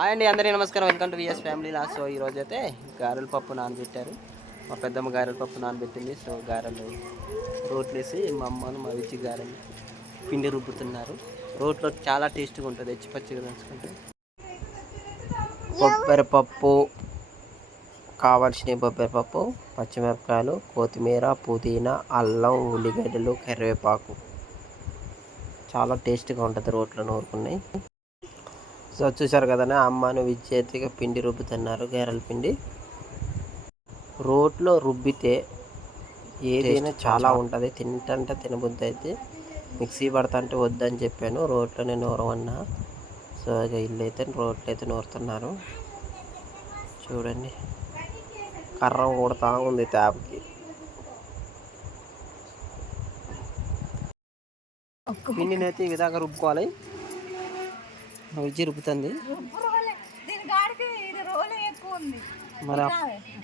Hi అండి అందరికీ నమస్కారం. Welcome to VS family last so ఈరోజు అయితే గారెల పప్పు నానబెట్టారు. మా పెద్దమ్మ గారెల పప్పు నానబెట్టింది. సో గారెలు రోట్లేసి మా అమ్మను మా విచ్చి గారెలు పిండి రుబ్బుతున్నారు. రోట్లో చాలా టేస్ట్గా ఉంటుంది ఎచ్చి పచ్చిగా దంచుకుంటే. కొబ్బరిపప్పు కావాల్సిన కొబ్బరిపప్పు పచ్చిమిరపకాయలు కొత్తిమీర పుదీనా అల్లం ఉల్లిగడ్డలు కరివేపాకు. చాలా టేస్ట్గా ఉంటుంది రోట్లో నూరుకున్నాయి. సో చూసారు కదనే? అమ్మను విచ్చేతిగా పిండి రుబ్బుతున్నారు గారెల పిండి. రోట్లో రుబ్బితే ఏదైనా చాలా ఉంటుంది. తింటంటే తినబుద్ధి అయితే మిక్సీ పడతంటే వద్దని చెప్పాను. రోట్లోనే నూరమన్నా. సో ఇక ఇల్లు అయితే రోట్లో అయితే నూరుతున్నారు. చూడండి. కర్ర కొడతా ఉంది ట్యాబ్కి పిండిని అయితే ఈ విధంగా రుబ్బుకోవాలి. ఉంది. మరి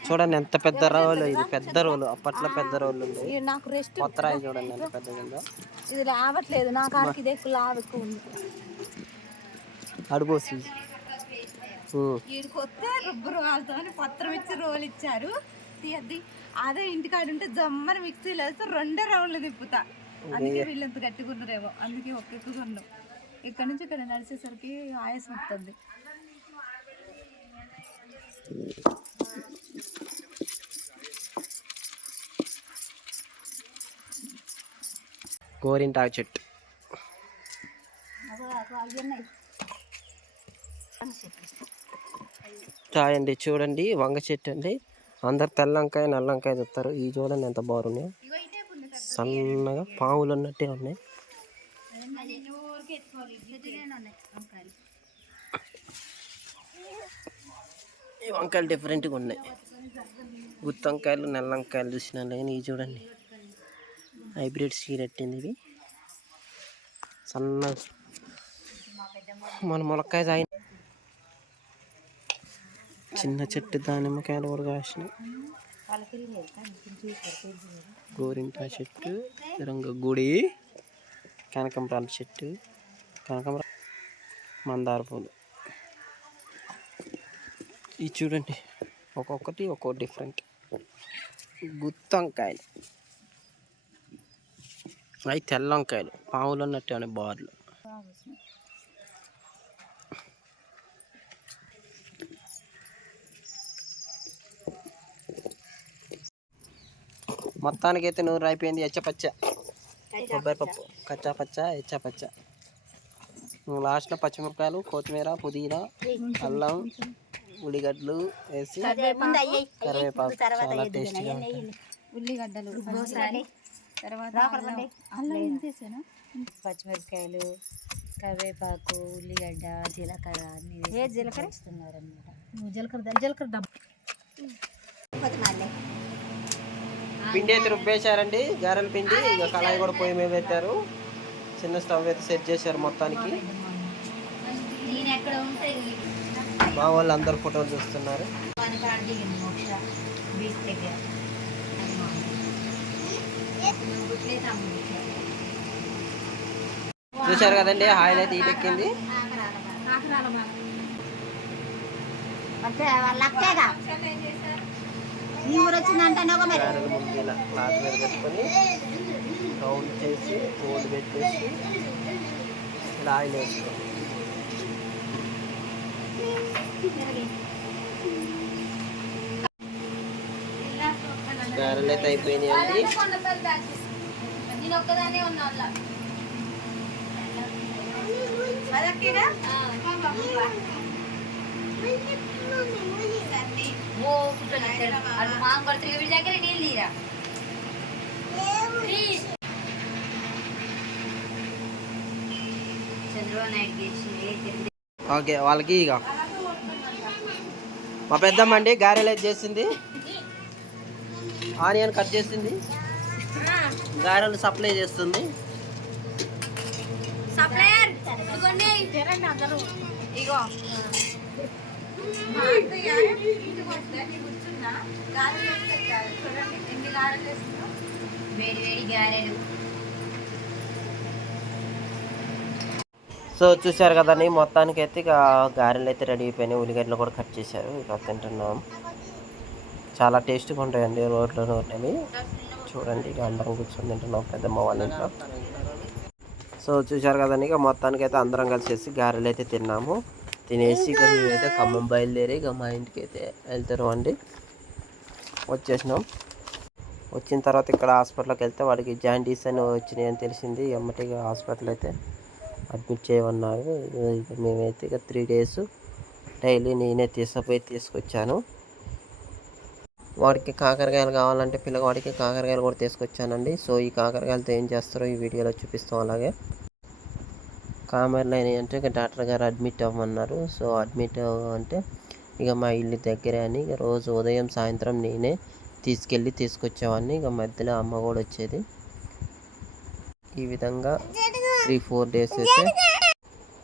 చూడండి ఎంత పెద్ద రోలు ఇది. పెద్ద రోలు. అప్పట్లో పెద్ద రోలు ఉంది. నాకు రెస్ట్ కొత్త రాయి చూడండి ఎంత పెద్దగా ఉందో. ఇది రావట్లేదు. నా కాడికి ఇది లావు ఎక్కువ ఉంది. అడుగోసి వస్తే రుబ్బరు వాళ్ళతో పత్రం ఇచ్చి రోలు ఇచ్చారు. తీయద్ది. అదే ఇంటికాడ ఉంటే జమ్మని మిక్సీలో వేస్తే రెండే రౌండ్లు తిప్పుతా. అందుకే వీళ్ళంత గట్టిగున్నారేమో అందుకే ఒక్క ఎక్కువ ఉన్నాం ఇక్కడ నుంచి ఇక్కడ నడిచేసరికి ఆయాసం వస్తుంది. గోరింటాకు చెట్టు. అండి చూడండి వంగ చెట్టు అండి. అందరు తెల్ల వంకాయ నల్ల వంకాయ తెస్తారు. ఈ చూడండి ఎంత బాగున్నాయి. సన్నగా పాములు ఉన్నట్టే ఉన్నాయి. ఈ వంకాయలు డిఫరెంట్గా ఉన్నాయి. గుత్తి వంకాయలు నల్ల వంకాయలు చూసినా కానీ ఇవి చూడండి. హైబ్రిడ్ సీరెట్టింది ఇవి సన్న మన ములక్కాయ తాగిన చిన్న చెట్టు దానిమ్మకాయలు కూడా కాసినాయి. గోరింటా చెట్టు రంగు గుడి కనకంబరాల చెట్టు. కనకంబర మందార పూలు ఇది చూడండి ఒక్కొక్కటి ఒక్కో డిఫరెంట్ గుత్తంకాయలు. అవి తెల్ల వంకాయలు పాములు ఉన్నట్టు అని బార్లు. మొత్తానికి అయితే నూరు అయిపోయింది ఎచ్చపచ్చ. కొబ్బరి పప్పు కచ్చా పచ్చ ఎచ్చా పచ్చ లాస్ట్లో పచ్చిమిరపకాయలు కొత్తిమీర పుదీనా అల్లం ఉల్లిగడ్డలు వేసి కరివేపాకు. చాలా టేస్టీగా ఉల్లిగడ్డలు తర్వాత అల్లం. పచ్చిమిరపకాయలు కరివేపాకు ఉల్లిగడ్డ జీలకర్ర అన్ని ఏ జీలకర్ర? వేస్తున్నారు అనమాట నువ్వు జీలకర్ర జీలకర్ర డబ్బు. పిండి అయితే రుబ్బేశారండి. గారెల పిండి ఇక కళాయి కూడా పొయ్యి మీద పెట్టారు. చిన్న స్టవ్ అయితే సెట్ చేశారు మొత్తానికి. మా వాళ్ళు అందరు ఫోటోలు చూస్తున్నారు. చూశారు కదండి ఆయిల్ అయితే ఈటెక్కింది నీ ఊరు వచ్చిందంటే క్లాత్ మీద పెట్టుకొని రౌండ్ చేసి గోల్డ్ పెట్టేసి ఇలా ఆయిల్ వేసుకోవాలి. గారెలు అయితే నేను ఒక్కదానే ఉన్నా అది మామ పడుతుంది. వీడి దగ్గర నీళ్ళు తీరా? చంద్రబాబు ఓకే వాళ్ళకి ఇక మా పెద్దమ్మ అండి గారెలు అయితే చేసింది? ఆనియన్ కట్ చేసింది. గారెలు సప్లై చేస్తుంది. సప్లయర్ ఇదిగోండి తినండి అందరూ ఇగో మా అత్తయ్య ఇంటికి వస్తే నేను కూర్చున్నా గారెలు వేసి పెట్టారు చూడండి ఎన్ని గారెలు వేసిందో వేడి వేడి గారెలు సో చూశారు కదండి మొత్తానికి అయితే ఇక గారెలు అయితే రెడీ అయిపోయినాయి. ఉల్లిగడ్డలు కూడా కట్ చేశారు. ఇక తింటున్నాం. చాలా టేస్ట్గా ఉంటాయండి రోడ్లో నూనెవి చూడండి ఇక అందరం కూర్చొని తింటున్నాం పెద్దమ్మ వాళ్ళ ఇంట్లో. సో చూశారు కదండి ఇక మొత్తానికి అయితే అందరం కలిసేసి గారెలు అయితే తిన్నాము. తినేసి ఇక మేమైతే ఖమ్మం బయలుదేరి ఇక మా ఇంటికి అయితే వెళ్తారు అండి. వచ్చేసినాం. వచ్చిన తర్వాత ఇక్కడ హాస్పిటల్కి వెళ్తే వాడికి జాయింటీస్ అని వచ్చినాయి అని తెలిసింది. ఎమ్మటి హాస్పిటల్ అయితే. అడ్మిట్ చేయమన్నారు. మేమైతే ఇక త్రీ డేస్ డైలీ నేనే తీసుకుపోయి తీసుకొచ్చాను. వాడికి కాకరకాయలు కావాలంటే పిల్లవాడికి కాకరకాయలు కూడా తీసుకొచ్చానండి. సో ఈ కాకరకాయలతో ఏం చేస్తారో ఈ వీడియోలో చూపిస్తాం అలాగే. కామెర్లు అంటే ఇక డాక్టర్ గారు అడ్మిట్ అవ్వమన్నారు. సో అడ్మిట్ అంటే ఇక మా ఇల్లు దగ్గరే అని ఇక రోజు ఉదయం సాయంత్రం నేనే తీసుకెళ్ళి తీసుకొచ్చేవాడిని. ఇక మధ్యలో అమ్మ కూడా వచ్చేది. ఈ విధంగా త్రీ ఫోర్ డేస్ అయితే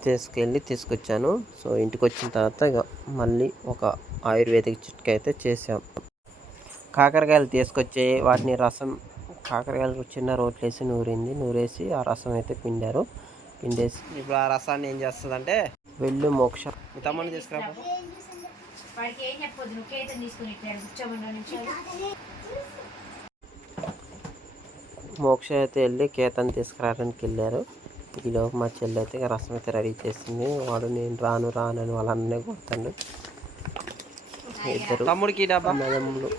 తీసుకెళ్ళి తీసుకొచ్చాను. సో ఇంటికి వచ్చిన తర్వాత ఇక మళ్ళీ ఒక ఆయుర్వేదిక్ చిట్కా అయితే చేసాం కాకరకాయలు తీసుకొచ్చి వాటిని రసం కాకరకాయలు చిన్న రోట్లు వేసి నూరింది. నూరేసి ఆ రసం అయితే పిండారు. పిండేసి ఇప్పుడు ఆ రసాన్ని ఏం చేస్తుందంటే వెళ్ళు మోక్ష. మీ తీసుకురా మోక్ష అయితే వెళ్ళి కేతన్ తీసుకురావడానికి వెళ్ళారు. ఈలోపు మా చెల్లి అయితే రసం అయితే రెడీ చేసింది. వాడు నేను రాను రాను అని వాళ్ళ అన్ననే కొడుతాడు. ఇద్దరు తమ్ముడికి అన్నదమ్ములు.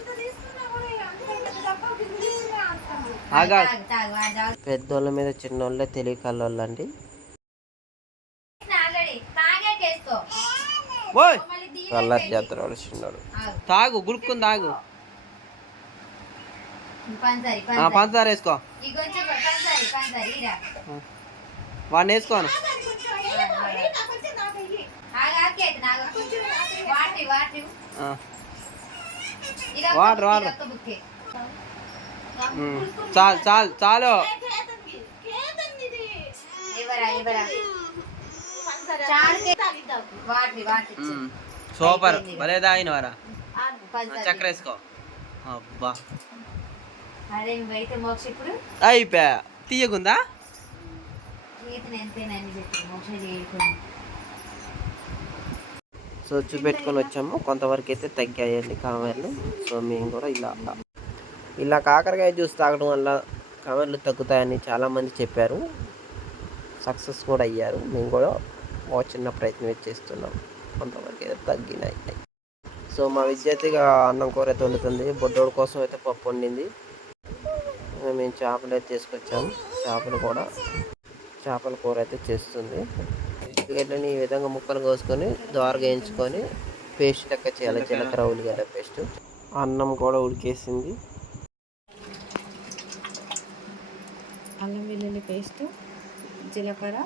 పెద్దోళ్ళ మీద చిన్నోళ్ళే తెలియకల్లోళ్ళు అండి కల్లర్ చేస్తారు వాడు చిన్నోడు. తాగు గురుక్కుని తాగు. పంచదార వేసుకో. వాడిని వేసుకోను. Water, water. చాలు చాలు చాలు. సూపర్. భలే తాగినవారా. పంచదారి చక్కెర వేసుకో. అబ్బా. అయిపోయా తీయకుందా? సో చూపెట్టుకొని వచ్చాము. కొంతవరకు అయితే తగ్గాయండి కామెర్లు సో మేము కూడా ఇలా ఇలా కాకరకాయ జ్యూస్ తాగడం వల్ల కామెర్లు తగ్గుతాయని చాలామంది చెప్పారు. సక్సెస్ కూడా అయ్యారు. మేము కూడా ఒక చిన్న ప్రయత్నం చేస్తున్నాం. కొంతవరకు అయితే తగ్గినాయి. సో మా విద్యార్థిగా అన్నం కూర అయితే వండుతుంది. బొడ్డోడు కోసం అయితే పప్పు వండింది. మేము చేపలు అయితే తీసుకొచ్చాము. చేపలు కూడా చేపల కూర అయితే చేస్తుంది. ఉల్లిగడ్డని ఈ విధంగా ముక్కలు కోసుకొని దోరగా వేయించుకొని పేస్ట్ లెక్క చేయాలి జీలకర్ర ఉల్లిగడ్డ పేస్ట్. అన్నం కూడా ఉడికేసింది. అల్లం వెల్లుల్లి పేస్ట్ జీలకర్ర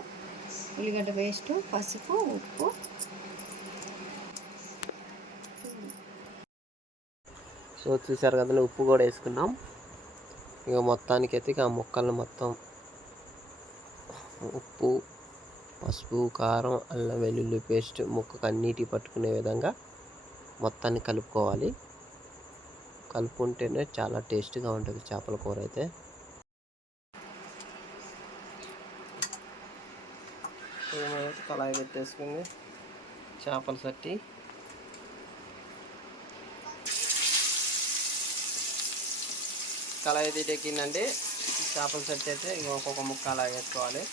ఉల్లిగడ్డ పేస్ట్ పసుపు ఉప్పు. సో చూసారు కదండి ఉప్పు కూడా వేసుకున్నాం. ఇక మొత్తానికి అయితే ఇక ఆ ముక్కలను మొత్తం ఉప్పు పసుపు కారం అల్లం వెల్లుల్లి పేస్ట్ ముక్కకు అన్నిటి పట్టుకునే విధంగా మొత్తాన్ని కలుపుకోవాలి. కలుపుకుంటేనే చాలా టేస్ట్గా ఉంటుంది చేపల కూర అయితే. కళాయి పెట్టేసుకుని చేపల సట్టి. కళాయి తీటెక్కిందండి ఎక్కిందండి. చేపల సెట్ అయితే ఇంకొక ముక్క అలా వేసుకోవాలి.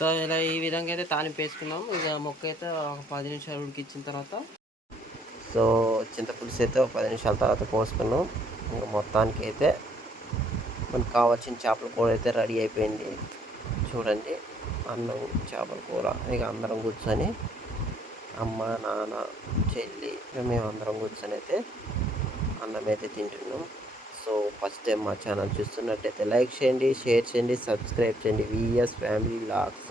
సో ఇలా ఈ విధంగా అయితే తాలింపు వేసుకున్నాం ఇక మొక్క అయితే ఒక పది నిమిషాలు ఉడికిచ్చిన తర్వాత సో చింతపులుసు అయితే ఒక పది నిమిషాల తర్వాత పోసుకున్నాం ఇంకా మొత్తానికి అయితే మనకు కావాల్సిన చేపల కూర అయితే రెడీ అయిపోయింది. చూడండి అన్నం చేపల కూర ఇక అందరం కూర్చొని అమ్మ నాన్న చెల్లి ఇక మేము అందరం కూర్చొని అయితే అన్నం అయితే తింటున్నాం. సో ఫస్ట్ టైం మా ఛానల్ చూస్తున్నట్టయితే లైక్ చేయండి షేర్ చేయండి సబ్స్క్రైబ్ చేయండి. VS family lakhs